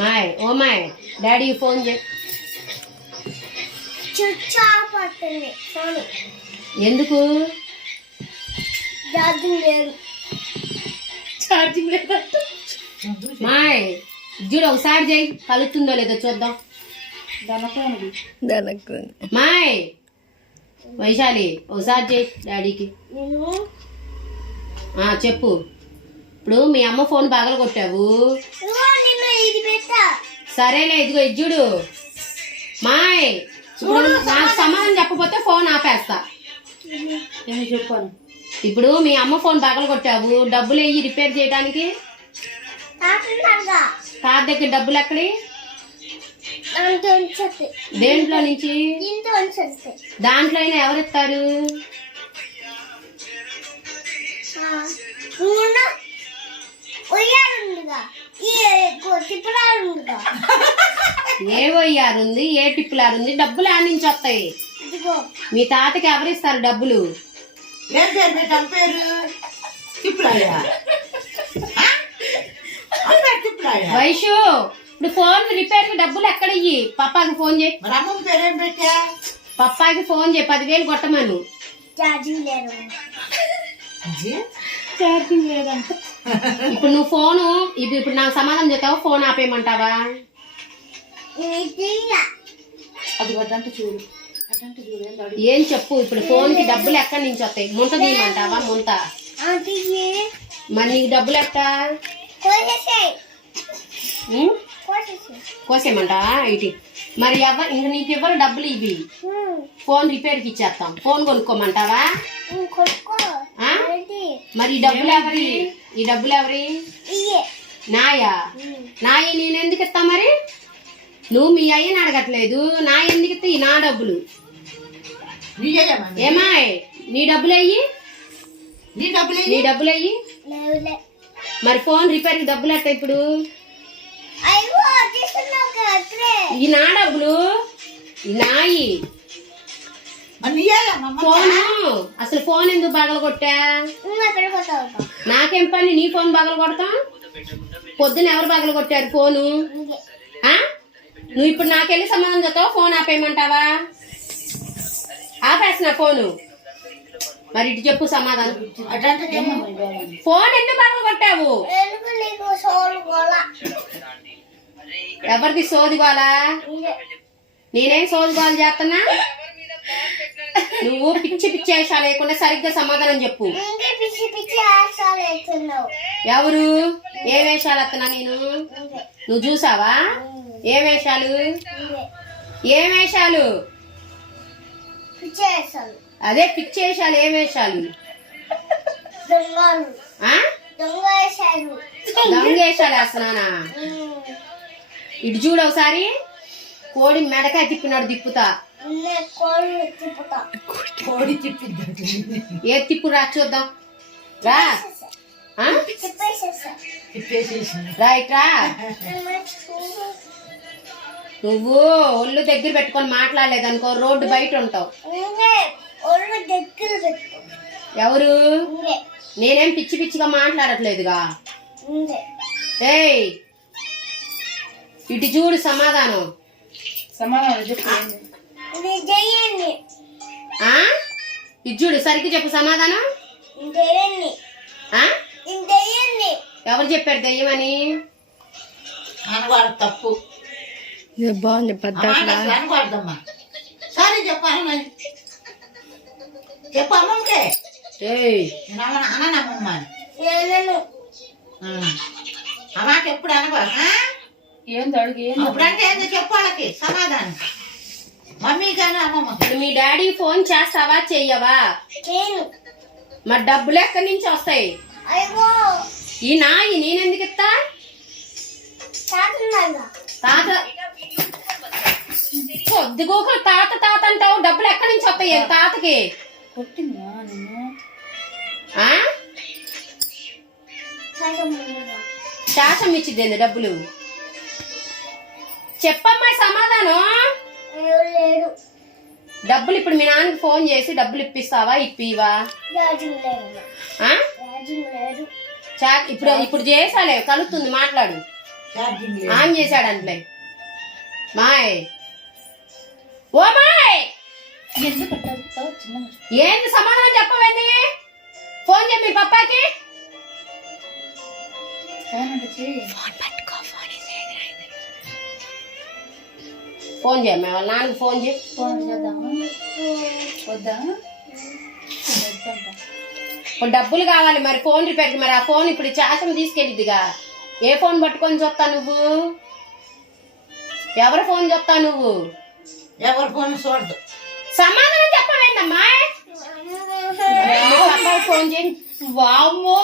మాయ్ ఓ మాయ్ daddy phone చే. ఎందుకు? మాయ్ చూడు ఒకసారి చేయి, కలుస్తుందో లేదో చూద్దాం. మాయ్ వైశాలి ఒకసారి చేయి డాడీకి. చెప్పు. ఇప్పుడు మీ అమ్మ ఫోన్ పగల కొట్టావు. సరేలే ఇదిగో ఇది చూడు. మాయ్ ఇప్పుడు నాకు సమాధానం చెప్పకపోతే ఫోన్ ఆపేస్తా. చెప్పాను. ఇప్పుడు మీ అమ్మ ఫోన్ పగల కొట్టావు, డబ్బులు వెయ్యి రిపేర్ చేయడానికి. తాత దగ్గర డబ్బులు ఎక్కడి? దేంట్లో నుంచి? దాంట్లో అయినా ఎవరిస్తారు? ఏ వయ్యారుంది, ఏ టిప్పులారుంది? డబ్బులు ఆడ నుంచి వస్తాయి. మీ తాతకి ఎవరిస్తారు డబ్బులు? వైషు ఇప్పుడు ఫోన్ రిపేర్ కి డబ్బులు ఎక్కడ ఇయ్యి? పప్పాకి ఫోన్ చేయి. పప్పాకి ఫోన్ చేయి, 10,000 కొట్టమను. ఛార్జింగ్ లేదంట. ఇప్పుడు నువ్వు ఫోను ఇప్పుడు నాకు సమాధానం చెప్తావా, ఫోన్ ఆపేయమంటావా? ఏం చెప్పు. ఇప్పుడు ఫోన్ కి డబ్బులు ఎక్కడి నుంచి వస్తాయి? ముంత తీయమంటావా? ముంత మరి నీకు డబ్బులు ఎట్టా కోసేయమంటావా? ఇటు మరి ఇంక నీకు ఇవ్వరు డబ్బులు. ఇవి ఫోన్ రిపేర్కి ఇచ్చేస్తాం. ఫోన్ కొనుక్కోమంటావా? మరి ఈ డబ్బులు ఎవరి? ఈ డబ్బులు ఎవరి? నాయా? నాయ నేను ఎందుకు ఇస్తా? మరి నువ్వు మీ అయ్యని అడగట్లేదు, నా ఎందుకు ఇస్తా? నా డబ్బులు ఏమాయ్? నీ డబ్బులు అయ్యి, నీ డబ్బులు అయ్యి. మరి ఫోన్ రిపేర్ కి డబ్బులు ఎట్టా? ఇప్పుడు ఈ నా డబ్బులు, నాయి ఫోను. అసలు ఫోన్ ఎందుకు పగల కొట్టా? నాకేం పని నీ ఫోన్ పగల కొడతాం? పొద్దున ఎవరు పగల కొట్టారు ఫోను? నువ్వు ఇప్పుడు నాకెళ్ళి సమాధానం చెప్తావా, ఫోన్ ఆపేయమంటావా? ఆపేస్తున్నా ఫోను. మరి ఇటు చెప్పు సమాధానం. ఫోన్ ఎందుకు పగల కొట్టావు? ఎవరిది సోదిగోలా? నేనేం సోదిగోలు చేస్తున్నా? నువ్వు పిచ్చి పిచ్చి వేషాలు లేకుండా సరిగ్గా సమాధానం చెప్పు. ఎవరు? ఏ వేషాలు వస్తున్నా నేను? నువ్వు చూసావా? ఏ వేషాలు? ఏ వేషాలు? అదే పిచ్చి వేషాలు. ఏ వేషాలు? దొంగ వేషాలు వేస్తున్నానా? ఇటు చూడు ఒకసారి. కోడి మెడకాయ తిప్పినాడు తిప్పుతా. ఏ తిప్పు రా చూద్దాం. రా రైట్ రా. నువ్వు ఒళ్ళు దగ్గర పెట్టుకొని మాట్లాడలేదనుకో రోడ్డు బయట ఉంటావు. ఎవరు? నేనేం పిచ్చి పిచ్చిగా మాట్లాడట్లేదుగా. ఏయ్ ఇటు చూడు సమాధానం. ఇది చూడు సరిగ్గా చెప్పు సమాధానం. ఎవరు చెప్పారు దెయ్యమని? తప్పు. బాగుంది అనకూడదమ్మా. సరే చెప్పమ్మకే. అనమ్మమ్మ అమ్మాకి ఎప్పుడు అనకూడదు. ఏంది అడుగు? అప్పుడంటే ఏందో చెప్పు వాళ్ళకి సమాధానం. మమ్మీ కానీ అమ్మమ్మ. మీ డాడీ ఫోన్ చేస్తావా చెయ్యవా? మరి డబ్బులు ఎక్కడి నుంచి వస్తాయి? ఈ నాయి నేనెందుకు ఇస్తా? తాత పొద్దుగోక తాత తాత అంటావు, డబ్బులు ఎక్కడి నుంచి వస్తాయి తాతకి? శాసం ఇచ్చిద్ది డబ్బులు. చెప్పమ్మా సమాధానం. డబ్బులు ఇప్పుడు మీ నాన్నకి ఫోన్ చేసి డబ్బులు ఇప్పిస్తావా ఇప్పివా? ఇప్పుడు చేసాలే కలుస్తుంది మాట్లాడు. ఛార్జింగ్ లేదు. ఆన్ చేశాడంట్లే మాయ్ ఓ మాయ్ ఎందుకు అట్లా చెప్తావు? చిన్నగా ఏంటి సమాధానం చెప్పవేంది ఫోన్ చేయి మీ పప్పాకి ఫోన్ అంటే చెయ్యి. ఫోన్ చేయ వాళ్ళ నాన్నకి ఫోన్ చేయి ఫోన్ చేద్దామా? వద్దా? వద్దంట. ఇప్పుడు డబ్బులు కావాలి మరి ఫోన్ రిపేర్కి మరి ఆ ఫోన్ ఇప్పుడు చాచం తీసుకెళ్ళిద్దిగా ఏ ఫోన్ పట్టుకొని చూస్తా నువ్వు ఎవరి ఫోన్ చూస్తా నువ్వు ఎవరి ఫోన్ చూడదు. సమాధానం చెప్పవేందమ్మా ఫోన్ చేయి వామ్మో